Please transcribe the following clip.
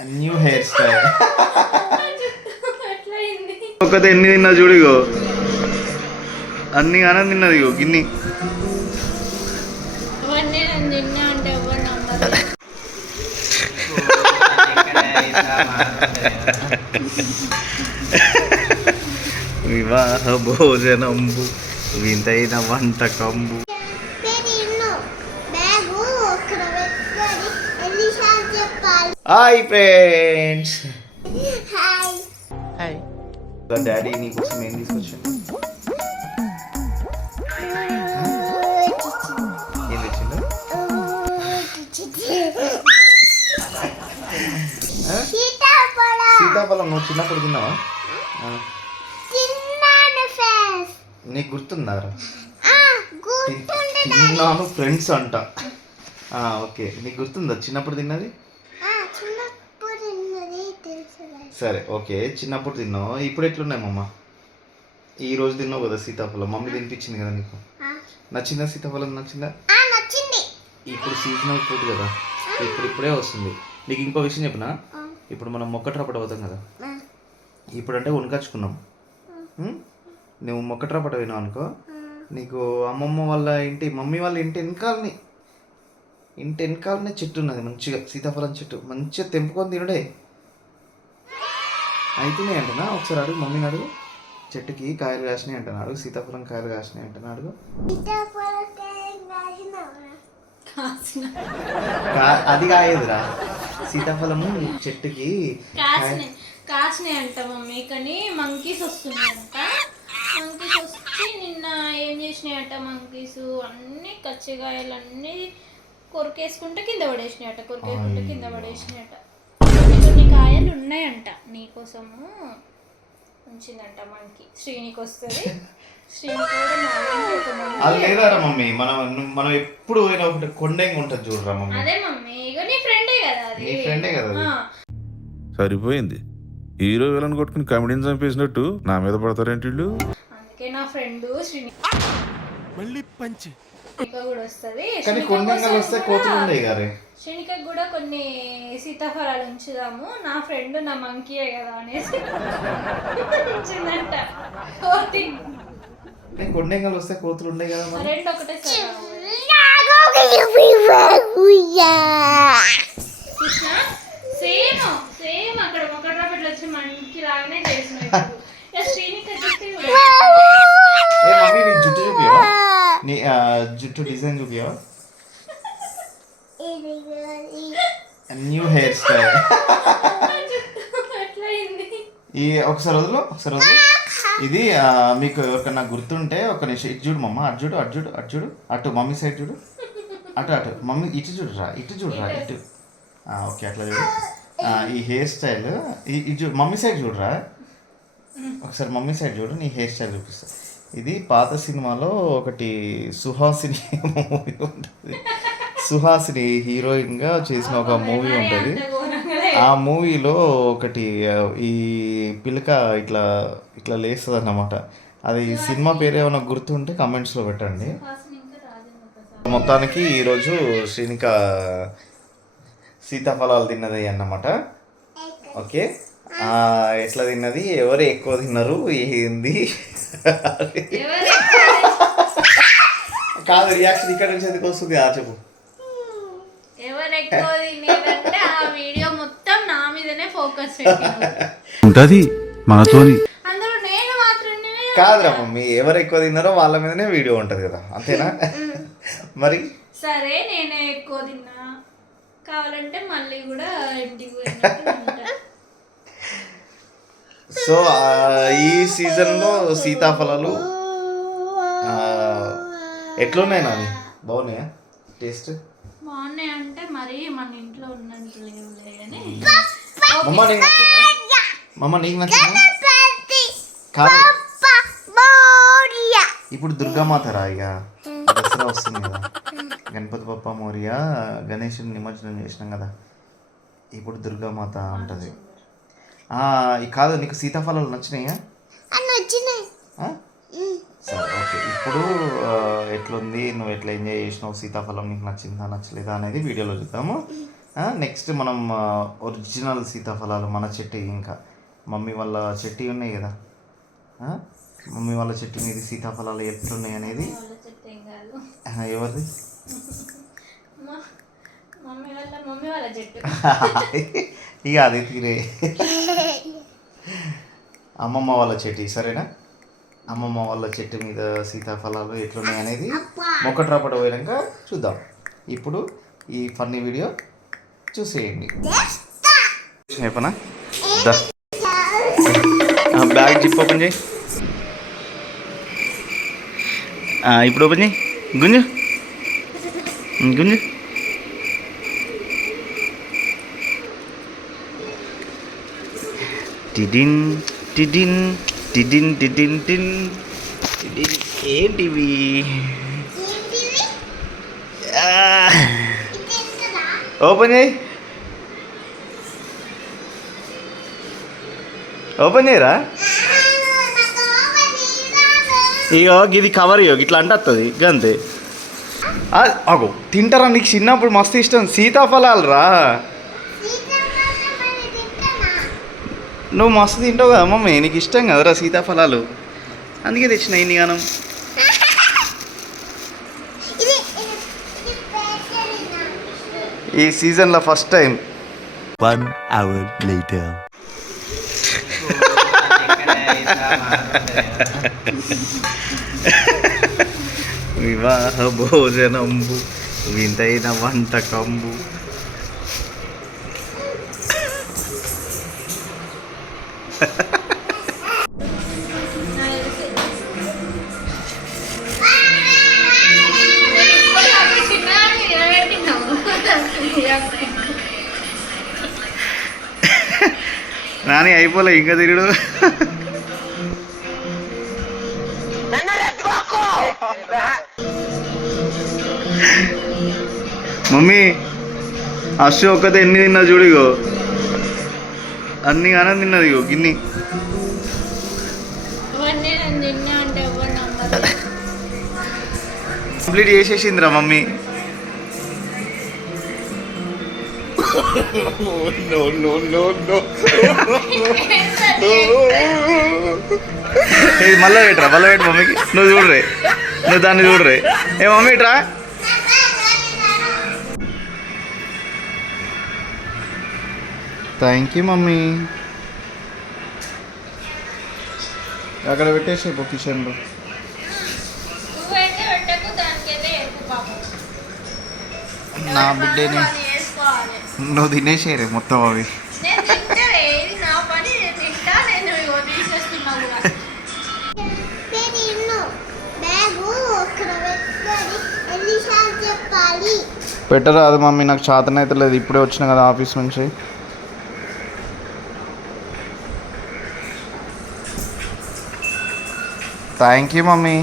New hair style ఒకటి ఎన్ని తిన్నా చూడు ఇగో. అన్ని అన్నం తిన్నది ఇగో గిన్ని. వివాహ భోజనంబు వింతైన వంటకంబు. Hi friends hi hi daddy నీకోసం ఏం తీసుకొచ్చాను ఏం తెచ్చిండు? సీతాఫలం. నువ్వు చిన్నప్పుడు తిన్నావా? నీకు గుర్తుందారా గుర్తుండే తిన్నాను ఫ్రెండ్స్ అంట. ఆ, ఓకే. నీకు గుర్తుందా? చిన్నప్పుడు తిన్నది ఆ చిన్నప్పుడు తిన్నది తెలుసు సరే ఓకే. చిన్నప్పుడు తిన్నావు? ఇప్పుడు ఎట్లున్నాయి మమ్మ ఈ రోజు తిన్నావు కదా సీతాఫలం. మమ్మీ తినిపించింది కదా నీకు? నచ్చిందా సీతాఫలం? నచ్చిందా? ఇప్పుడు సీజనల్ ఫ్రూట్ కదా. ఇప్పుడు ఇప్పుడే వస్తుంది. నీకు ఇంకో విషయం చెప్పిన? ఇప్పుడు మనం మొక్కటి రాపట అవుతాం కదా. ఆ, ఇప్పుడు అంటే ఉనకచ్చుకున్నాం? నువ్వు మొక్కటి రాపట వినావు అనుకో? నీకు అమ్మమ్మ వాళ్ళ ఇంటి మమ్మీ వాళ్ళ ఇంటి వెనకాలని ఇంటి వెనకాలనే చెట్టు ఉన్నది మంచిగా సీతాఫలం చెట్టు. మంచిగా తెంపుకొని తినుడే. అయితేనే అంటనా ఒకసారి అడుగు మమ్మీని అడుగు. చెట్టుకి కాయలు కాసినాయి అంటున్నాడు. సీతాఫలం కాయలు కాసినాయి అంటున్నాడు. అది కాయదురా. సీతాఫలం చెట్టుకి కాసినాయి. కాసినాయి అంట మమ్మీ. కానీ మంకీస్ వస్తున్నాయంట. మంకీస్ వచ్చి నిన్న ఏం చేసినాయట మంకీస్ అన్ని కచ్చికాయలు అన్ని కొరికేసుకుంటే కింద పడేసినాయట. కొరికేసుకుంటే కింద పడేసినాయట. కొన్ని కాయలు ఉన్నాయంట నీకోసము ఉంచిందంట మనకి. శ్రీనికి వస్తుంది. అది లేదారా మమ్మీ. మనం మనం ఎప్పుడు పోయినా ఒకటి కొండంగా ఉంటుంది చూడరా మమ్మీ. అదే మమ్మీ. నీ ఫ్రెండే కదా అది. నీ ఫ్రెండే కదా అది. సరిపోయింది. హీరో విలన్ కొట్టుకుని కమెడీని చంపేసినట్టు నా మీద పడతారేంటి వీళ్ళు? అందుకే నా ఫ్రెండ్ శ్రీని శ్రీనిక కూడా వస్తుంది. కానీ వస్తే కోతులు గారే. శ్రీనిక కూడా కొన్ని సీతాఫలాలు ఉంచుదాము. నా ఫ్రెండ్ నా మంకీయే కదా అనేసి ఉంచిందంట. కోతి. వస్తే కోతులు ఉండేవి కదా రెండు ఒకటే సార్ కృష్ణ సేమ్ సేమ్ అక్కడ ఒకటి రాబట్టి వచ్చి మనకి లాగానే చేసిన శ్రీనిక జుట్టు కూడా ఏ మమ్మీ నీ జుట్టు చూపియవా నీ ఆ, జుట్టు డిజైన్ చూపియవా న్యూ హెయిర్ స్టైల్ ఈ ఒకసారి వదులు ఒకసారి వదులు. ఇది మీకు ఎవరికన్నా గుర్తుంటే ఒక నిమిషం ఇటు చూడు మమ్మ అటు చూడు అటు చూడు అటు చూడు అటు మమ్మీ సైడ్ చూడు. అటు అటు మమ్మీ ఇటు చూడురా ఇటు చూడురా ఇటు. ఆ, ఓకే అట్లా చూడు. ఈ హెయిర్ స్టైల్ ఈ- ఇటు చూడు మమ్మీ సైడ్ చూడురా ఒకసారి మమ్మీ సైడ్ చూడు నీ హెయిర్ స్టైల్ చూపిస్తా. ఇది పాత సినిమాలో ఒకటి సుహాసిని మూవీ ఉంటుంది. సుహాసిని హీరోయిన్గా చేసిన ఒక మూవీ ఉంటుంది. ఆ మూవీలో ఒకటి ఈ పిలక ఇట్లా ఇట్లా లేస్తుంది అన్నమాట అది సినిమా పేరు ఏమైనా గుర్తుంటే కమెంట్స్లో పెట్టండి. మొత్తానికి ఈరోజు శ్రీనిక సీతాఫలాలు తిన్నది అన్నమాట ఓకే? ఎట్లా తిన్నది? ఎవరు ఎక్కువ తిన్నారు? ఏంది? ఎవరు కాదు రియాక్షన్ ఇక్కడ నుంచి ఎందుకు వస్తుంది? ఆ చెప్పు. ఎవరు ఎక్కువ తినేదంటే ఆ వీడియో మొత్తం నా మీదనే ఫోకస్ పెట్టినావు ఉంటది మనతోని. అందులో నేను మాత్రమే కాదురా మమ్మీ ఎవరు ఎక్కువ తిన్నారో వాళ్ళ మీదనే వీడియో ఉంటుంది కదా అంతేనా? మరి? సరే నేనే ఎక్కువ తిన్నా. కావాలంటే మళ్ళీ కూడా ఇంటికి. సో ఈ సీజన్లో సీతాఫలాలు ఎట్లున్నాయి నాని బాగున్నాయా? టేస్ట్? బాగున్నాయి అంటే మరి మన ఇంట్లో ఉన్నట్టు లేవులే కానీ మమ్మ నీకు నచ్చిందా? మమ్మ నీకు నచ్చిందా? కాదు. ఇప్పుడు దుర్గామాత ఇక. దసరా వస్తుంది కదా. గణపతి బప్ప మోరియా గణేషుని నిమజ్జనం చేసినాం కదా. ఇప్పుడు దుర్గామాత ఉంటుంది కాదు నీకు సీతాఫలాలు నచ్చినాయా? సరే ఓకే. ఇప్పుడు ఎట్లుంది? నువ్వు ఎట్లా ఎంజాయ్ చేసినావు? సీతాఫలం నీకు నచ్చిందా నచ్చలేదా అనేది వీడియోలో చూద్దాము. నెక్స్ట్ మనం ఒరిజినల్ సీతాఫలాలు మన చెట్టు ఇంకా. మమ్మీ వాళ్ళ చెట్టు ఉన్నాయి కదా? మమ్మీ వాళ్ళ చెట్టు మీద సీతాఫలాలు ఎట్లున్నాయి అనేది? ఎవరిది? ఇక అది తీరే. అమ్మమ్మ వాళ్ళ చెట్టు సరేనా? అమ్మమ్మ వాళ్ళ చెట్టు మీద సీతాఫలాలు ఎట్లున్నాయి అనేది మొక్కట్రాపట పోయినాక చూద్దాం. ఇప్పుడు ఈ ఫన్నీ వీడియో చూసేయండి. చెప్పనా? బ్యాగ్ జిప్ ఓపెన్ చేయి. ఇప్పుడు ఓపెన్ చేయి. గుంజు. గుంజు. టిడిన్ టిడిన్ టిడిన్ టిడిన్ టిన్ టిడిన్ ఏంటివి ఏంటివి ఆ, ఇది ఎంతరా ఓపెన్ చేయి ఓపెన్ చేయరా నాకు ఓవర్ ఇగో ఇది కవర్ ఇగో ఇట్లా అంటే వస్తుంది గంతే ఆ, అగో తింటారా నీకు చిన్నప్పుడు మస్తు ఇష్టం సీతాఫలాలు రా నువ్వు మస్తు తింటావు కదా మమ్మీ నీకు ఇష్టం కదరా సీతాఫలాలు. అందుకే తెచ్చిన ఇన్ని గానం ఇది ఇది పేటరినా ఈ సీజన్లో first time. One hour later. వివాహ భోజనంబు వింతైన వంటకంబు. నాని అయిపోలే ఇంకా తిరుడు. మమ్మీ అశ్వ ఒక్కతే ఎన్ని తిన్నా చూడిగో అన్ని గానం తిన్నది ఇగో గిన్ని. Complete చేసేసిందిరా mummy. మళ్ళీ పెట్టరా మళ్ళీ పెట్టు మమ్మీకి? నువ్వు చూడరే. నువ్వు దాన్ని చూడరే. ఏ మమ్మీ ఇట్రా? Thank you mummy. అక్కడ పెట్టేసి కిచెన్లో నా బిడ్డని నువ్వు తినేసేరే మొత్తం అవి. పెట్టరాదు మమ్మీ నాకు చేతనైతే లేదు. ఇప్పుడే వచ్చిన కదా ఆఫీస్ నుంచి. Thank you mummy